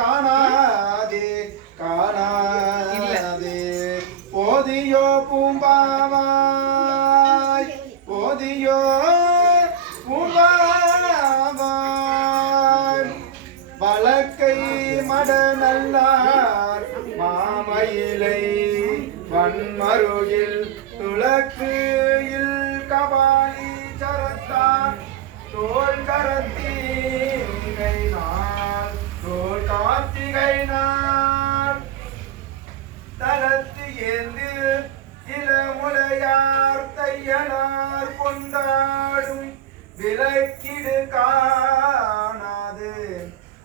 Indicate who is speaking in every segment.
Speaker 1: காணாதே காணாதே. போதியோ பூம்பாவாய் போதியோ பூம்பாவாய். வழக்கை மட நல்லார் மாமயிலை வன்மருகில் துளக்கு இல் கபாலி சரத்தான் தோல் தோல் கார்த்திகை நாள் தலத்து ஏந்து இளமுலையார் தையனார் கொண்டாடும் விளக்கிடு காணாது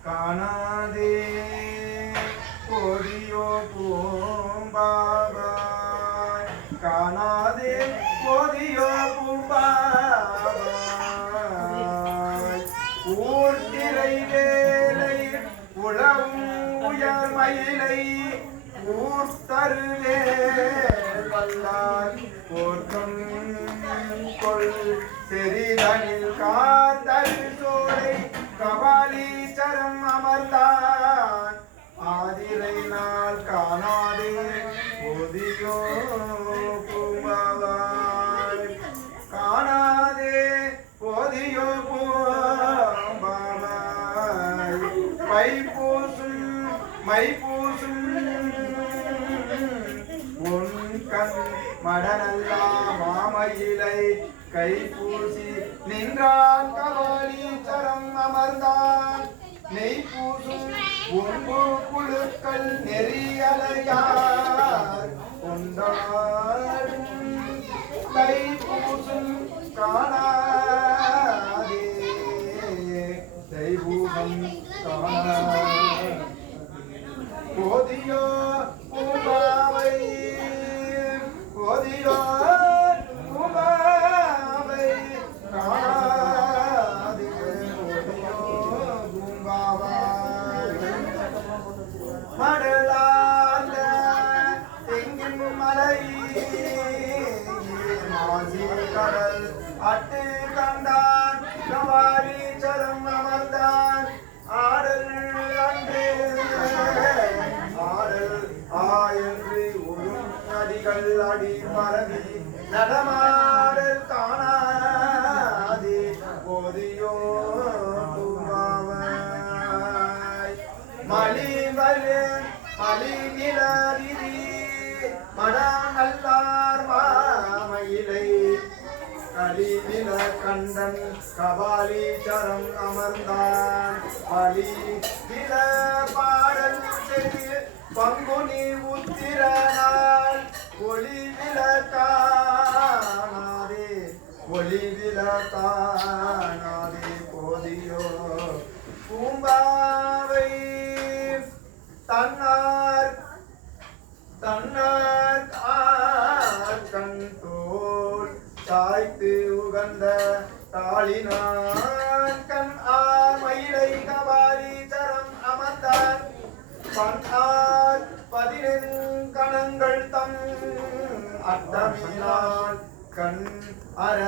Speaker 1: காணாதே. பொதியோ போ மயிலை ஊர் தருவே வல்லார் போர்க்கம் கொள் செறிதனில் காந்தல் சோலை கபாலீஸ்வரம் அமர்ந்தான் ஆதிரை நாள் காணாதே போதியோ மடநல்லா மடனல்லா மாமயிலை கைப்பூசி நின்றான் கபாலீச்சரம் அமர்ந்தான். நெய் பூசும் ஒன்பு புழுக்கள் நெறியலையார் கடல் அட்டு கண்டான். கவாரி சரம் அமர்ந்தான் கடல் அடி பரவி நடமாடல் காணாதே. போதியோ பூம்பாவாய் மலிவரு மலி மாமயிலை. கலிநில கண்டன் கபாலீச்சரம் அமர்ந்தான். பலி நில பாடல் செவி பங்குனி உத்திர ஒளி விளக்கானாதே ஒளி விளக்கானாதே போதியோ. பூம்பாவை தன்னார் தன்னார் கண் தோல் சாய்த்து உகந்த தாளினான். கண் ஆர் மயிலை கபாலி தரம் அமர்ந்தான். பன்னார் பதினெண்கணங்கள் தம் அட்டமினால் கண் அற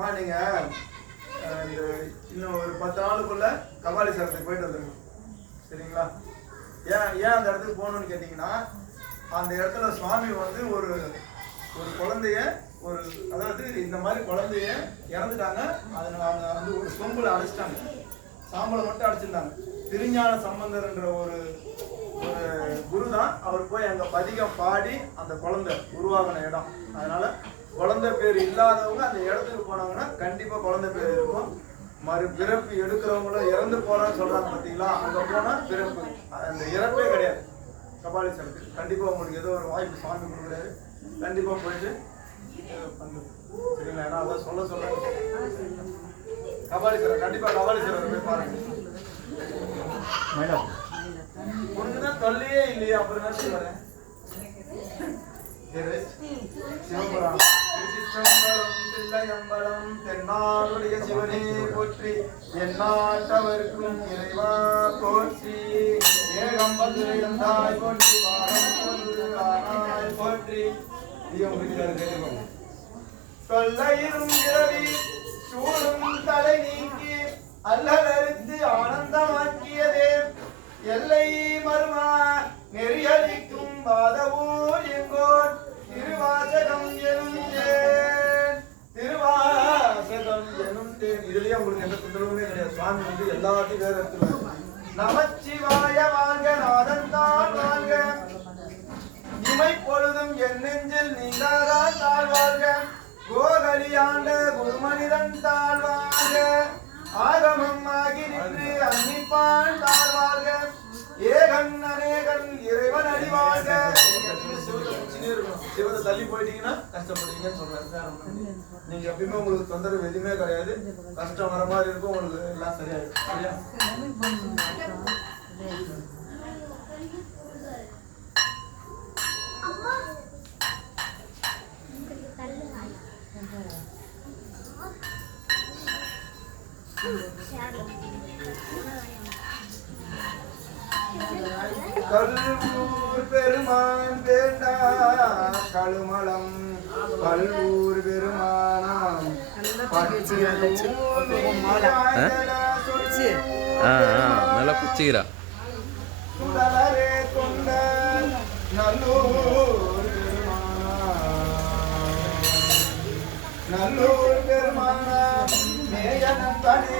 Speaker 1: அம்மா நீங்க இன்னும் ஒரு பத்து நாளுக்குள்ள கபாலி சரத்துக்கு போயிட்டு வந்துருங்க. சரிங்களா? ஏன் ஏன் அந்த இடத்துக்கு போகணும்னு கேட்டிங்கன்னா அந்த இடத்துல சுவாமி வந்து ஒரு ஒரு குழந்தைய ஒரு அதாவது இந்த மாதிரி குழந்தைய இறந்துட்டாங்க. அதை அவங்க வந்து ஒரு சொம்புல அடைச்சிட்டாங்க. சாம்பலை மட்டும் அடைச்சிருந்தாங்க. திருஞான சம்பந்தர்ன்ற ஒரு ஒரு குரு தான் அவர் போய் அங்கே பதிகம் பாடி அந்த குழந்தை உருவாகின இடம். அதனால குழந்தை பேர் இல்லாதவங்க அந்த இடத்துக்கு போனாங்கன்னா கண்டிப்பா குழந்தை பேர் இருக்கும். மறு பிறப்பு எடுக்கிறவங்களும் இறந்து போறான்னு சொல்றாங்க பாத்தீங்களா? அங்க போனா பிறப்பு. அந்த இறப்பே கிடையாது. கபாலீஸ்வரத்துக்கு கண்டிப்பா உங்களுக்கு ஏதோ ஒரு வாய்ப்பு சுவாமி கொடுக்குறாரு கண்டிப்பா போயிட்டு பண்ணுங்க சரிங்களா? ஏன்னா அதான் சொல்ல சொல்ல கபாலீஸ்வரர் கண்டிப்பா கபாலீஸ்வரர் போய் பாருங்க. மேடம். உனக்குதான் தொல்லையே இல்லையா. அப்புறம் என்ன சொல்லுவாரு சிவபுராணம். திருச்சிற்றம்பலம் தில்லையம்பலம் தென்னாளுடைய சிவனே போற்றி எந்நாட்டவர்க்கும் இறைவா போற்றி ஏகம்பதுரையந்தாய் போற்றி வாரம் போற்றி ஐயோ இரவி சூடும் தலை நீக்கி அல்லலறுத்து உங்களுக்கு கிடையாது. சுவாமி வந்து எல்லாத்தையும் வேற எடுத்துருவாரு நமச்சிவாய வாழ்க நாதன் தான் வாழ்க. இமை பொழுதும் என் நெஞ்சில் நீங்காதான் தாழ்வார்க கோகலியாண்ட குருமனிதன் தாழ்வார்க ஆகமம் ஆகி நின்று அன்னிப்பான் தாழ்வார்க ஏகன் அநேகன் இறைவன் அடிவாழ்க சிவத்தை தள்ளி போயிட்டீங்கன்னா கஷ்டப்படுவீங்கன்னு இல்ல. நீங்க எப்பயுமே உங்களுக்கு தொந்தரவு எதுவுமே கிடையாது. கஷ்டம் வர மாதிரி இருக்கும் உங்களுக்கு எல்லாம் சரியாயிடும். சரியா? கல்லூர் பெருமான் வேண்டா. கழுமலம் கல்லூர் பெருமானாம்.
Speaker 2: நல்லா குச்சிக்கிறா.
Speaker 1: நல்லூர் பெருமானாம். மேயனன் தனே.